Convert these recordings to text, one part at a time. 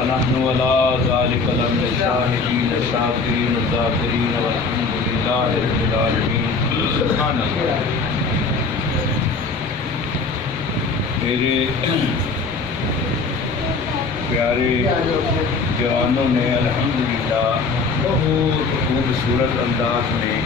ونحن ولا ذلك لمن الشاهدين الشاكرين الذاكرين والحمد لله رب العالمين سبحان اللہ۔ میرے پیارے جوانوں نے الحمدللہ بہت خوبصورت انداز میں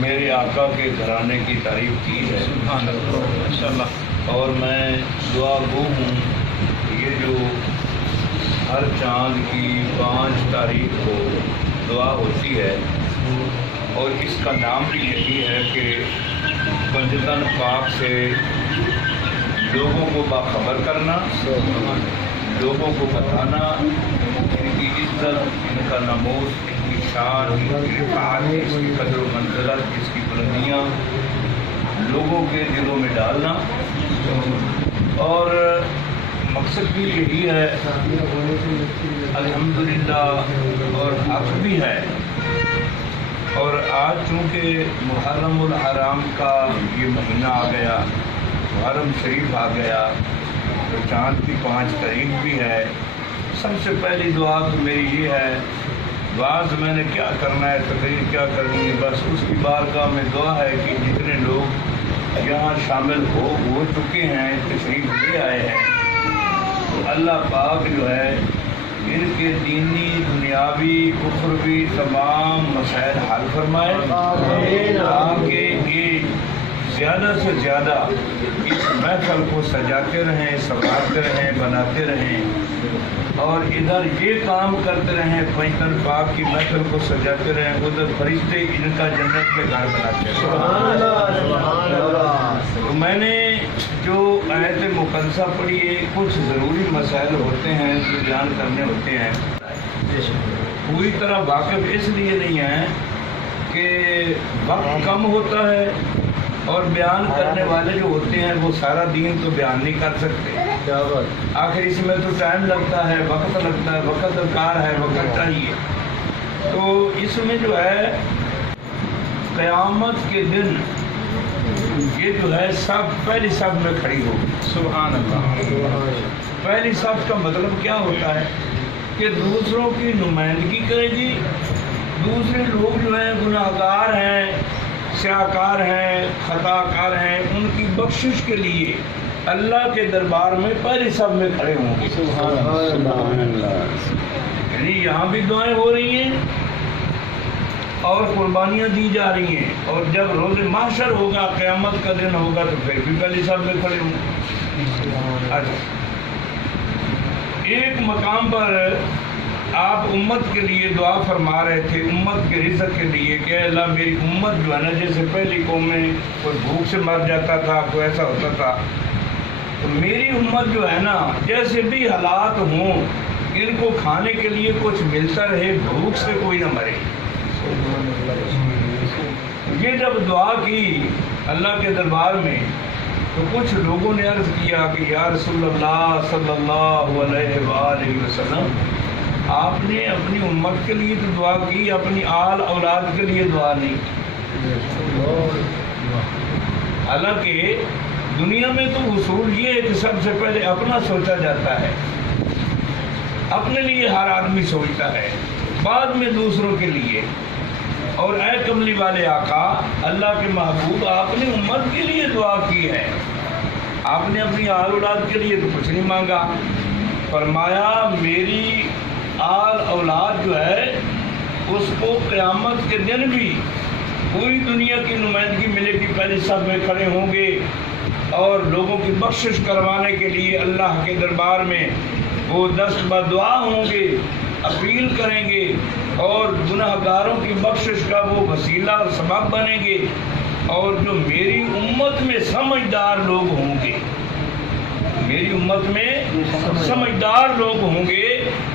میرے آقا کے گھرانے کی تعریف کی ہے، سبحان اللہ ماشاءاللہ۔ اور میں دعا گو ہوں، یہ جو ہر چاند کی 5 تاریخ کو دعا ہوتی ہے اور اس کا نام بھی یہی ہے کہ پنجتن پاک سے لوگوں کو باخبر کرنا، لوگوں کو بتانا ان کی عزت، ان کا ناموس، ان کی شان، ان کی رفعت، اس کی قدر و منزلت، اس کی بلندیاں لوگوں کے دلوں میں ڈالنا، اور مقصد بھی یہی ہے الحمدللہ، اور حق بھی ہے۔ اور آج چونکہ محرم الحرام کا یہ مہینہ آ گیا، محرم شریف آ گیا، تو چاند کی 5 تاریخ بھی ہے۔ سب سے پہلی دعا تو میری یہ ہے، بعض میں نے کیا کرنا ہے، تقریر کیا کرنی ہے، بس اس کی بارگاہ میں دعا ہے کہ جتنے لوگ یہاں شامل ہو چکے ہیں، تشریف لے آئے ہیں، تو اللہ پاک جو ہے ان کے دینی، دنیاوی، اخروی تمام مسائل حل فرمائے، تاکہ یہ زیادہ سے زیادہ اس محفل کو سجاتے رہیں، سنوارتے رہیں، بناتے رہیں، اور ادھر یہ کام کرتے رہیں، پنجتن پاک کی محفل کو سجاتے رہیں، ادھر فرشتے ان کا جنت میں گھر بناتے ہیں۔ تو میں نے جو آیت مقدسہ پڑھی ہے، کچھ ضروری مسائل ہوتے ہیں جو بیان کرنے ہوتے ہیں، پوری طرح واقف اس لیے نہیں ہیں کہ وقت کم ہوتا ہے، اور بیان کرنے والے جو ہوتے ہیں وہ سارا دین تو بیان نہیں کر سکتے، آخر اس میں تو ٹائم لگتا ہے، وقت لگتا ہے، وقت درکار ہے، وقت چاہیے۔ تو اس میں جو ہے قیامت کے دن یہ جو ہے سب پہلی صف میں کھڑی ہوگی، سبحان اللہ۔ پہلی صف کا مطلب کیا ہوتا ہے کہ دوسروں کی نمائندگی کرے گی، دوسرے لوگ جو ہیں گناہگار ہیں، سیاہکار ہیں، خطا کار ہیں، ان کی بخشش کے لیے اللہ کے دربار میں پہلی صف میں کھڑے ہوں گے، سبحان اللہ۔ یعنی یہاں بھی دعائیں ہو رہی ہیں اور قربانیاں دی جا رہی ہیں، اور جب روز محشر ہوگا، قیامت کا دن ہوگا، تو پھر بھی پہلی صف میں کھڑے ہوں گے۔ اچھا، ایک مقام پر آپ امت کے لیے دعا فرما رہے تھے، امت کے رزق کے لیے، کہ اللہ میری امت جو ہے نا، جیسے پہلی قوم میں کوئی بھوک سے مر جاتا تھا، کوئی ایسا ہوتا تھا، تو میری امت جو ہے نا، جیسے بھی حالات ہوں، ان کو کھانے کے لیے کچھ ملتا رہے، بھوک سے کوئی نہ مرے۔ یہ جب دعا کی اللہ کے دربار میں، تو کچھ لوگوں نے عرض کیا کہ یا رسول اللہ صلی اللہ علیہ وآلہ وسلم، آپ نے اپنی امت کے لیے تو دعا کی، اپنی آل اولاد کے لیے دعا نہیں کی۔ حالانکہ دنیا میں تو اصول یہ ہے کہ سب سے پہلے اپنا سوچا جاتا ہے، اپنے لیے ہر آدمی سوچتا ہے، بعد میں دوسروں کے لیے۔ اور اے کملی والے آقا، اللہ کے محبوب، آپ نے امت کے لیے دعا کی ہے، آپ نے اپنی آل اولاد کے لیے تو کچھ نہیں مانگا۔ فرمایا میری آل اولاد جو ہے اس کو قیامت کے دن بھی پوری دنیا کی نمائندگی ملے گی، پہلی صف میں کھڑے ہوں گے، اور لوگوں کی بخشش کروانے کے لیے اللہ کے دربار میں وہ دست بدعا ہوں گے، اپیل کریں گے، اور گناہ گاروں کی بخشش کا وہ وسیلہ اور سبب بنیں گے۔ اور جو میری امت میں سمجھدار لوگ ہوں گے، میری امت میں سمجھدار لوگ ہوں گے،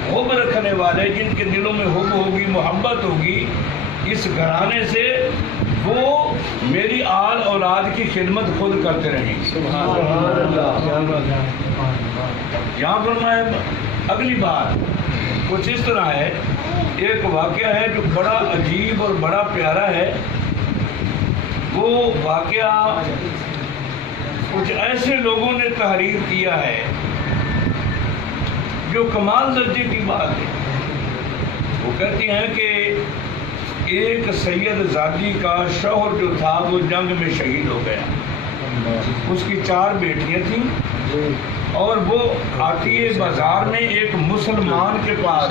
حب رکھنے والے، جن کے دلوں میں حب ہوگی، محبت ہوگی اس گھرانے سے، وہ میری آل اولاد کی خدمت خود کرتے رہیں گے، سبحان اللہ۔ یہاں پر میں اگلی بات کچھ اس طرح ہے، ایک واقعہ ہے جو بڑا عجیب اور بڑا پیارا ہے۔ وہ واقعہ کچھ ایسے لوگوں نے تحریر کیا ہے جو کمال درجے کی بات ہے. وہ کہتی ہیں کہ ایک سید زادی کا شوہر جو تھا وہ جنگ میں شہید ہو گیا. اس کی 4 بیٹیاں تھیں اور وہ آتی ہے بازار میں ایک مسلمان کے پاس.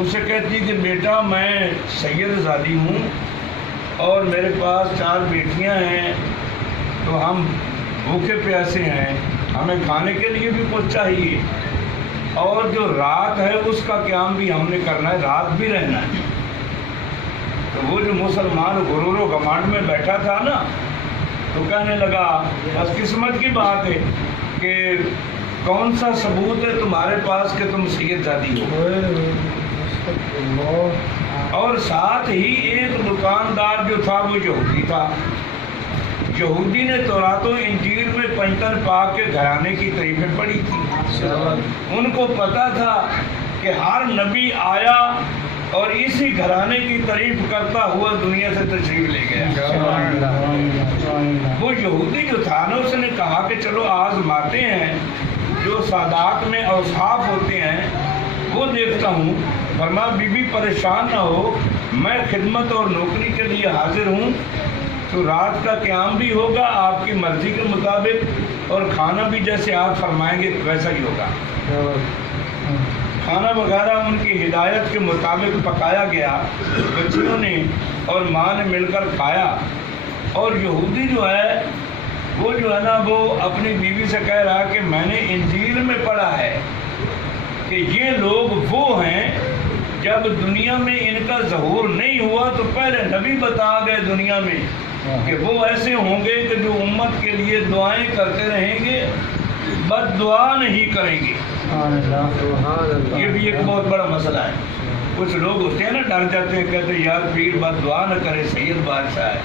اسے کہتی کہ بیٹا میں سید زادی ہوں اور میرے پاس 4 بیٹیاں ہیں, تو ہم بھوکے پیاسے ہیں, ہمیں کھانے کے لیے بھی کچھ چاہیے, اور جو رات ہے اس کا قیام بھی ہم نے کرنا ہے, رات بھی رہنا ہے. تو وہ جو مسلمان غرور و گھمنڈ میں بیٹھا تھا نا, تو کہنے لگا بس قسمت کی بات ہے کہ کون سا ثبوت ہے تمہارے پاس کہ تم سید زادی ہو. اور ساتھ ہی ایک دکاندار جو تھا وہ یہودی تھا. یہودی نے تورات و انجیل میں پنجتن پاک کے گھرانے کی تعریفیں پڑھی تھی. ان کو پتا تھا کہ ہر نبی آیا اور اسی گھرانے کی تعریف کرتا ہوا دنیا سے تشریف لے گیا. وہ یہودی جو تھا نا, اس نے کہا کہ چلو آزماتے ہیں, جو سادات میں اوصاف ہوتے ہیں وہ دیکھتا ہوں. فرمایا بی بی پریشان نہ ہو, میں خدمت اور نوکری کے لیے حاضر ہوں. تو رات کا قیام بھی ہوگا آپ کی مرضی کے مطابق, اور کھانا بھی جیسے آپ فرمائیں گے ویسا ہی ہوگا. کھانا وغیرہ ان کی ہدایت کے مطابق پکایا گیا. بچیوں نے اور ماں نے مل کر کھایا. اور یہودی جو ہے وہ جو ہے نا, وہ اپنی بیوی سے کہہ رہا کہ میں نے انجیل میں پڑھا ہے کہ یہ لوگ وہ ہیں جب دنیا میں ان کا ظہور نہیں ہوا تو پہلے نبی بتا گئے دنیا میں کہ وہ ایسے ہوں گے کہ جو امت کے لیے دعائیں کرتے رہیں گے, بد دعا نہیں کریں گے. یہ بھی ایک بہت بڑا مسئلہ ہے. کچھ لوگ ہوتے ہیں نا, ڈر جاتے ہیں, کہتے ہیں یار پیر بد دعا نہ کرے, سید بادشاہ ہے.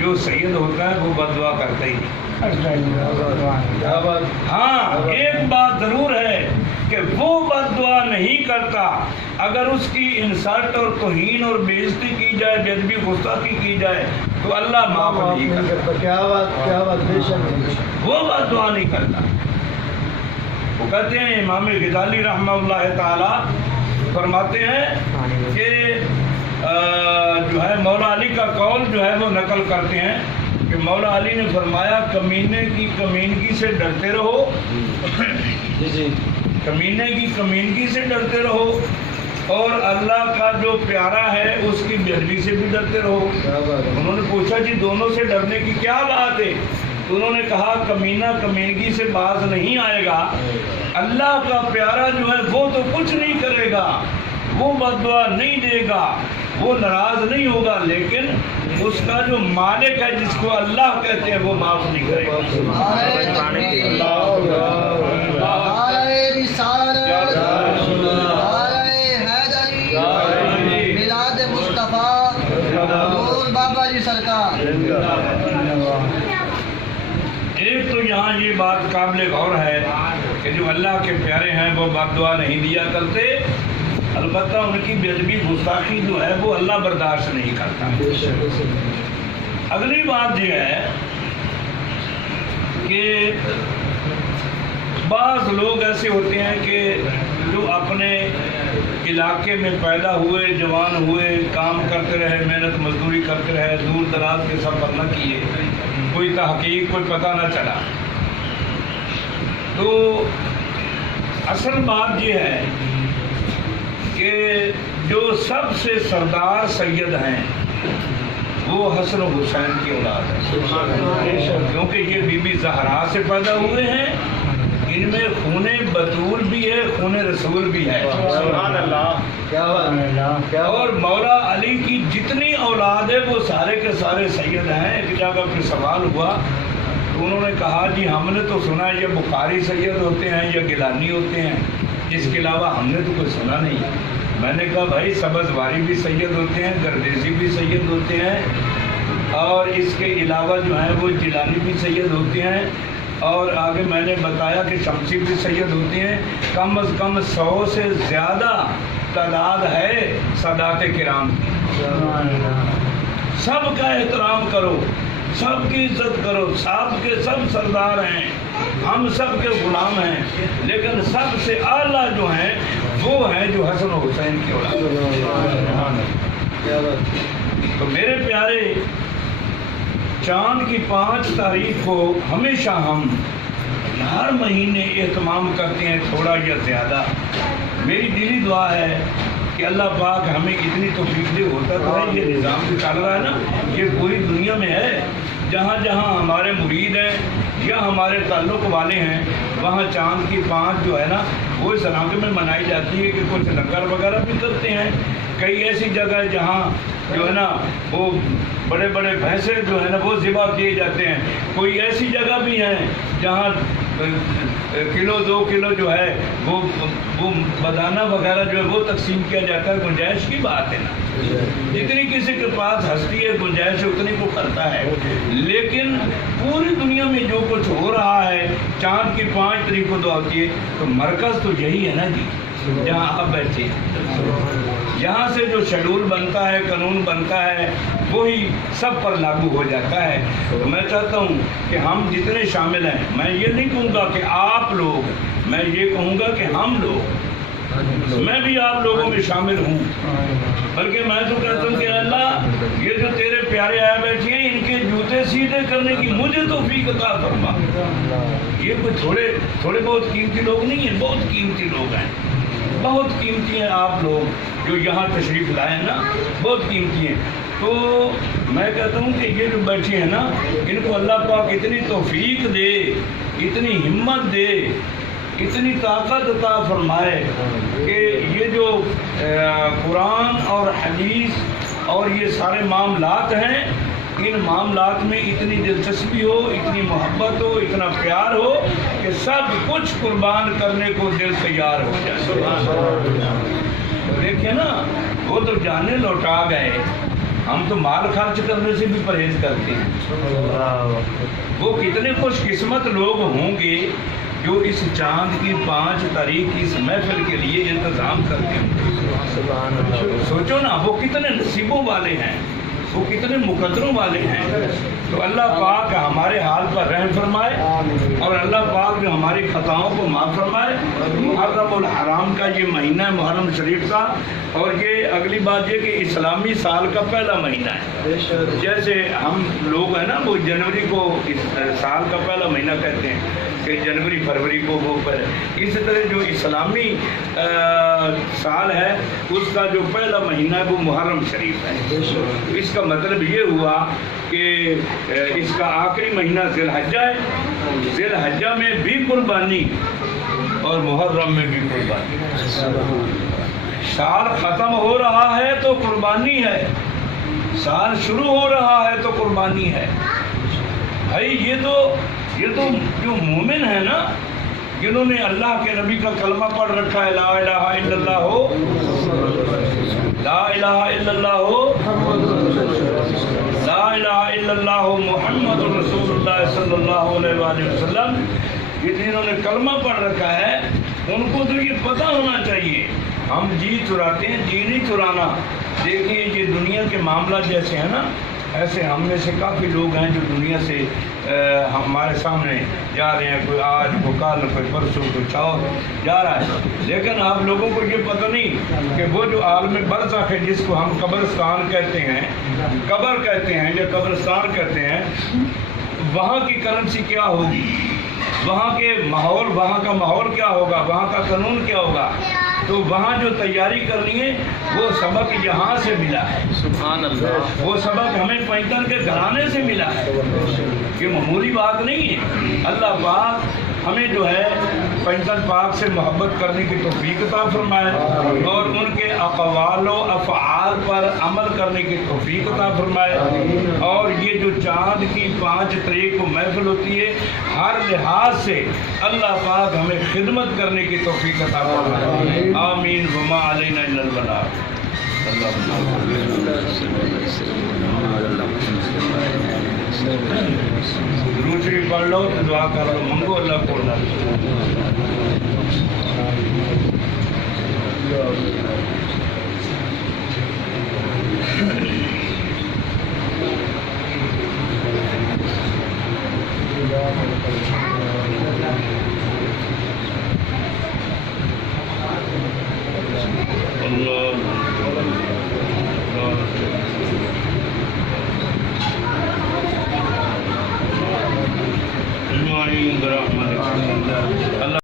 جو سید ہوتا ہے وہ بد دعا کرتا ہی نہیں. ہاں ایک بات ضرور ہے کہ وہ بد دعا نہیں کرتا. اگر اس کی انسلٹ اور توہین اور بےعزتی کی جائے, بے ادبی گستاخی کی جائے, تو اللہ معاف نہیں کرتا. کیا بات, وہ بد دعا نہیں کرتا. وہ کہتے ہیں امام غزالی رحمہ اللہ تعالی فرماتے ہیں کہ جو ہے مولا علی کا قول جو ہے وہ نقل کرتے ہیں کہ مولا علی نے فرمایا کمینے کی کمینگی سے ڈرتے رہو, کمینے کی کمینگی سے ڈرتے رہو, اور اللہ کا جو پیارا ہے اس کی بے ادبی سے بھی ڈرتے رہو. انہوں نے پوچھا جی دونوں سے ڈرنے کی کیا بات ہے؟ تو انہوں نے کہا کمینہ کمینگی سے باز نہیں آئے گا, اللہ کا پیارا جو ہے وہ تو کچھ نہیں کرے گا, وہ بد دعا نہیں دے گا, وہ ناراض نہیں ہوگا, لیکن اس کا جو مالک ہے جس کو اللہ کہتے ہیں وہ معاف نہیں کرے گا. میلاد مصطفیٰ نور بابا جی سرکار. ایک تو یہاں یہ بات قابل غور ہے کہ جو اللہ کے پیارے ہیں وہ بد دعا نہیں دیا کرتے, البتہ ان کی بے ادبی گستاخی جو ہے وہ اللہ برداشت نہیں کرتا. اگلی بات یہ ہے کہ بعض لوگ ایسے ہوتے ہیں کہ جو اپنے علاقے میں پیدا ہوئے, جوان ہوئے, کام کرتے رہے, محنت مزدوری کرتے رہے, دور دراز کے سفر نہ کیے, کوئی تحقیق کوئی پتہ نہ چلا. تو اصل بات یہ ہے کہ جو سب سے سردار سید ہیں وہ حسن و حسین کی اولاد ہے, کیونکہ یہ بی بی زہرا سے پیدا ہوئے ہیں. ان میں خون بطول بھی ہے, خون رسول بھی ہے. سبحان اللہ. اور مولا علی کی جتنی اولاد ہے وہ سارے کے سارے سید ہیں. ایک جگہ پہ سوال ہوا تو انہوں نے کہا جی ہم نے تو سنا ہے یہ بخاری سید ہوتے ہیں یا گیلانی ہوتے ہیں, اس کے علاوہ ہم نے تو کوئی سنا نہیں. میں نے کہا بھائی سبز واری بھی سید ہوتے ہیں, گردیزی بھی سید ہوتے ہیں, اور اس کے علاوہ جو ہیں وہ جیلانی بھی سید ہوتے ہیں, اور آگے میں نے بتایا کہ شمسی بھی سید ہوتے ہیں. کم از کم 100 سے زیادہ تعداد ہے سادات کرام کی. سب کا احترام کرو, سب کی عزت کرو, سب کے سب سردار ہیں. ہم سب کے غلام ہیں، لیکن سب سے اعلیٰ جو ہیں وہ ہیں جو حسن و حسین کی اولاد۔ تو میرے پیارے، چاند کی 5 تاریخ کو ہمیشہ ہم ہر مہینے اہتمام کرتے ہیں، تھوڑا یا زیادہ۔ میری دلی دعا ہے کہ اللہ پاک ہمیں اتنی توفیق دے۔ ہوتا تو ہے، یہ نظام جو چل رہا ہے نا، یہ پوری دنیا میں ہے۔ جہاں جہاں ہمارے مرید ہیں یا ہمارے تعلق والے ہیں، وہاں چاند کی 5 جو ہے نا وہ اس علاقے میں منائی جاتی ہے کہ کچھ لنگر وغیرہ بھی کرتے ہیں۔ کئی ایسی جگہ جہاں جو ہے نا وہ بڑے بڑے بھینسے جو ہے نا وہ ذبح کیے جاتے ہیں۔ کوئی ایسی جگہ بھی ہیں جہاں کلو 2 کلو جو ہے وہ بدانہ وغیرہ جو ہے وہ تقسیم کیا جاتا ہے۔ گنجائش کی بات ہے نا، جتنی کسی کے پاس ہستی ہے گنجائش ہے اتنی کو کرتا ہے۔ لیکن پوری دنیا میں جو کچھ ہو رہا ہے، چاند کی 5 تاریخ کو دعا کیے، تو مرکز تو یہی ہے نا جی، جہاں آپ بیٹھے۔ یہاں سے جو شیڈول بنتا ہے، قانون بنتا ہے، وہی سب پر لاگو ہو جاتا ہے۔ تو میں چاہتا ہوں کہ ہم جتنے شامل ہیں، میں یہ نہیں کہوں گا کہ آپ لوگ، میں یہ کہوں گا کہ ہم لوگ، میں بھی آپ لوگوں میں شامل ہوں، بلکہ میں تو کہتا ہوں کہ اللہ یہ جو تیرے پیارے آئے بیٹھے ہیں، ان کے جوتے سیدھے کرنے کی مجھے توفیق عطا فرما۔ یہ کوئی تھوڑے بہت قیمتی لوگ نہیں ہیں، بہت قیمتی لوگ ہیں، بہت قیمتی ہیں آپ لوگ جو یہاں تشریف لائے ہیں نا، بہت قیمتی ہیں۔ تو میں کہتا ہوں کہ یہ جو بیٹھے ہیں نا، ان کو اللہ پاک اتنی توفیق دے، اتنی ہمت دے، اتنی طاقت عطا فرمائے کہ یہ جو قرآن اور حدیث اور یہ سارے معاملات ہیں، ان معاملات میں اتنی دلچسپی ہو، اتنی محبت ہو، اتنا پیار ہو کہ سب کچھ قربان کرنے کو دل تیار ہو جائے۔ دیکھیں نا، وہ تو جانے لوٹا گئے، ہم تو مال خرچ کرنے سے بھی پرہیز کرتے ہیں۔ وہ کتنے خوش قسمت لوگ ہوں گے جو اس چاند کی 5 تاریخ کی اس محفل کے لیے انتظام کرتے ہیں۔ سوچو نا، وہ کتنے نصیبوں والے ہیں، وہ کتنے مقدروں والے ہیں۔ تو اللہ پاک ہمارے حال پر رحم فرمائے، اور اللہ پاک جو ہماری خطاؤں کو معاف فرمائے۔ محرم الحرام کا یہ مہینہ ہے، محرم شریف کا، اور یہ اگلی بات یہ کہ اسلامی سال کا پہلا مہینہ ہے۔ جیسے ہم لوگ ہیں نا وہ جنوری کو اس سال کا پہلا مہینہ کہتے ہیں کہ جنوری فروری کو وہ اسی طرح جو اسلامی سال ہے اس کا جو پہلا مہینہ ہے وہ محرم شریف ہے۔ اس کا مطلب یہ ہوا کہ اس کا آخری مہینہ ذی الحجہ ہے، ذی الحجہ میں بھی قربانی اور محرم میں بھی قربانی۔ سال ختم ہو رہا ہے تو قربانی ہے، سال شروع ہو رہا ہے تو قربانی ہے۔ بھائی یہ تو جو مومن ہے نا، جنہوں نے اللہ کے نبی کا کلمہ پڑھ رکھا ہے، لا الہ الا اللہ ہو، لا الہ الا اللہ ہو، لا الہ الا اللہ ہو، محمد رسول اللہ صلی اللہ علیہ وآلہ وسلم، یہ جنہوں نے کلمہ پڑھ رکھا ہے ان کو تو یہ پتہ ہونا چاہیے۔ ہم جی چراتے ہیں، جی نہیں چرانا۔ دیکھیں یہ دنیا کے معاملات جیسے ہیں نا، ایسے ہم میں سے کافی لوگ ہیں جو دنیا سے ہمارے سامنے جا رہے ہیں، کوئی آج کوئی کل کوئی پرسوں کوئی چور جا رہا ہے، لیکن آپ لوگوں کو یہ پتہ نہیں کہ وہ جو عالم برزخ ہے جس کو ہم قبرستان کہتے ہیں، قبر کہتے ہیں یا قبرستان کہتے ہیں، وہاں کی کرنسی کیا ہوگی، وہاں کے ماحول، وہاں کا ماحول کیا ہوگا، وہاں کا قانون کیا ہوگا۔ تو وہاں جو تیاری کرنی ہے وہ سبق یہاں سے ملا ہے، سبحان اللہ، وہ سبق ہمیں پیتن کے گھرانے سے ملا ہے، یہ معمولی بات نہیں ہے۔ اللہ پاک ہمیں جو ہے پیتن پاک سے محبت کرنے کی توفیق عطا فرمائے، اور ان کے اقوال و افعال پر عمل کرنے کی توفیق عطا فرمائے، اور یہ جو چاند کی 5 تاریخ کو محفل ہوتی ہے، ہر لحاظ سے اللہ پاک ہمیں خدمت کرنے کی توفیق عطا فرمائے۔ آمین وما علینا الا البلاغ۔ درود شریف پڑھ لو، دعا کر لو، منگو اللہ کو۔ اللہ